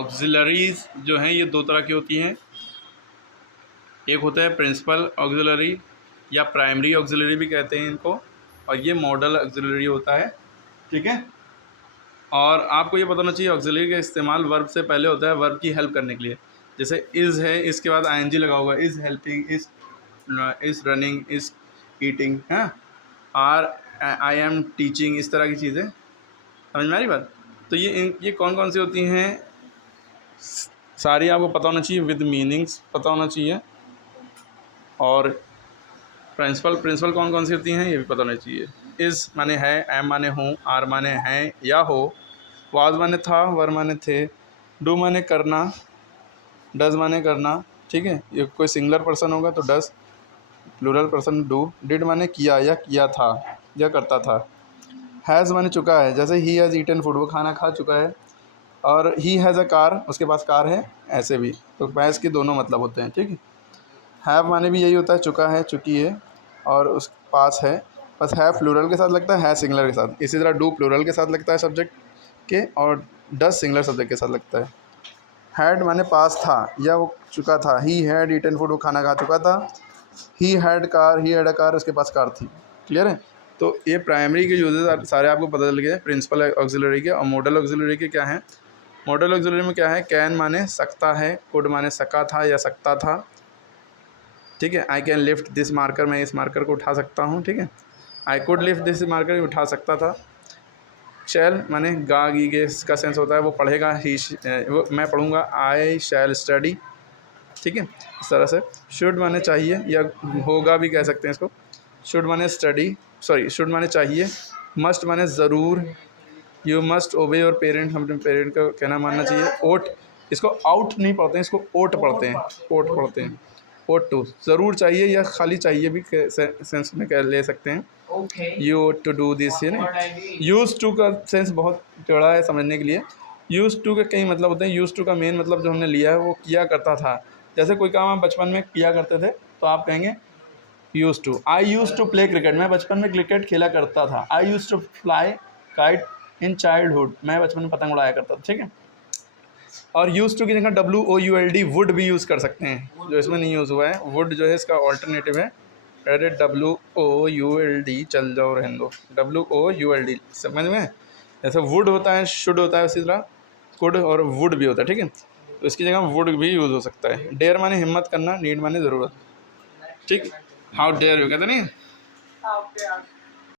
Auxiliaries जो हैं ये दो तरह की होती हैं। एक होता है प्रिंसिपल ऑक्सिलरी या प्राइमरी ऑक्सिलरी भी कहते हैं इनको, और ये मॉडल ऑक्सिलरी होता है। ठीक है, और आपको ये पता होना चाहिए ऑक्सिलरी का इस्तेमाल वर्ब से पहले होता है वर्ब की हेल्प करने के लिए। जैसे इज़ है, इसके बाद आईएनजी लगा होगा, is helping, is running, is eating, है आर, आई एम टीचिंग, इस तरह की चीज़ें। समझ में आ रही बात? तो ये कौन कौन सी होती हैं सारी आपको पता होना चाहिए, विद मीनिंग्स पता होना चाहिए। और प्रिंसिपल कौन कौन सी होती हैं ये भी पता होना चाहिए। इज़ माने है, एम माने हूँ, आर माने हैं या हो, वाज माने था, वर माने थे, डू माने करना, डज माने करना। ठीक है, ये कोई सिंगुलर पर्सन होगा तो does, plural person do, did माने किया या किया था या करता था, हैज़ माने चुका है, जैसे ही हैज़ ईटन फूड, वो खाना खा चुका है, और ही हैज़ अ कार, उसके पास कार है, ऐसे भी। तो पैस के दोनों मतलब होते हैं। ठीक है, हैव माने भी यही होता है, चुका है, चुकी है, और उस पास है। बस हैव प्लूरल के साथ लगता है सिंगुलर के साथ। इसी तरह डू प्लूरल के साथ लगता है सब्जेक्ट के, और डज सिंगुलर सब्जेक्ट के साथ लगता है। हैड माने पास था या वो चुका था, ही हैड ईटन फूड, वो खाना खा चुका था, ही हैड अ कार, उसके पास कार थी। क्लियर है? तो ये प्राइमरी के यूजेस सारे आपको पता चल गए, प्रिंसिपल ऑक्सिलरी के। और मॉडल ऑक्सिलरी के क्या हैं? मॉडल ऑक्सिलरी में क्या है? कैन माने सकता है, कुड माने सका था या सकता था। ठीक है, I can lift this marker, मैं इस मार्कर को उठा सकता हूँ। ठीक है, I could lift this marker, उठा सकता था। शैल माने गा गी गे का सेंस होता है वो पढ़ेगा, ही वो मैं पढ़ूँगा, आई शैल स्टडी। ठीक है, इस तरह से। शुड माने चाहिए या होगा भी कह सकते हैं इसको। शुड माने शुड माने चाहिए। मस्ट माने ज़रूर। यू मस्ट ओबे योर पेरेंट, हम पेरेंट का कहना मानना चाहिए। ओट, इसको आउट नहीं पढ़ते हैं, इसको ओट पढ़ते हैं, ओट पढ़ते हैं। ओट टू, ज़रूर चाहिए या खाली चाहिए भी सेंस में कह ले सकते हैं। You ought to do this, है ना। यूज़ टू का सेंस बहुत टेढ़ा है समझने के लिए। यूज़ टू के कई मतलब होते हैं। यूज़ टू का मेन मतलब जो हमने लिया है वो किया करता था। जैसे कोई काम आप बचपन में किया करते थे तो आप कहेंगे used to. I used to play cricket, मैं बचपन में क्रिकेट खेला करता था। I used to fly kite in childhood, मैं बचपन में पतंग उड़ाया करता था। ठीक है, और यूज़ टू की जगह WOULD वुड भी यूज़ कर सकते हैं, जो इसमें नहीं यूज़ हुआ है। वुड जो है इसका ऑल्टरनेटिव है। अरे WOULD चल जाओ, रहने दो, WOULD, समझ में? जैसे वुड होता है, शुड होता है, उसी तरह कुड और वुड भी होता है। ठीक है, तो इसकी जगह वुड भी यूज़ हो सकता है। डेयर माने हिम्मत करना, नीड माने ज़रूरत। ठीक, हाउ डेयर यू कहते नहीं।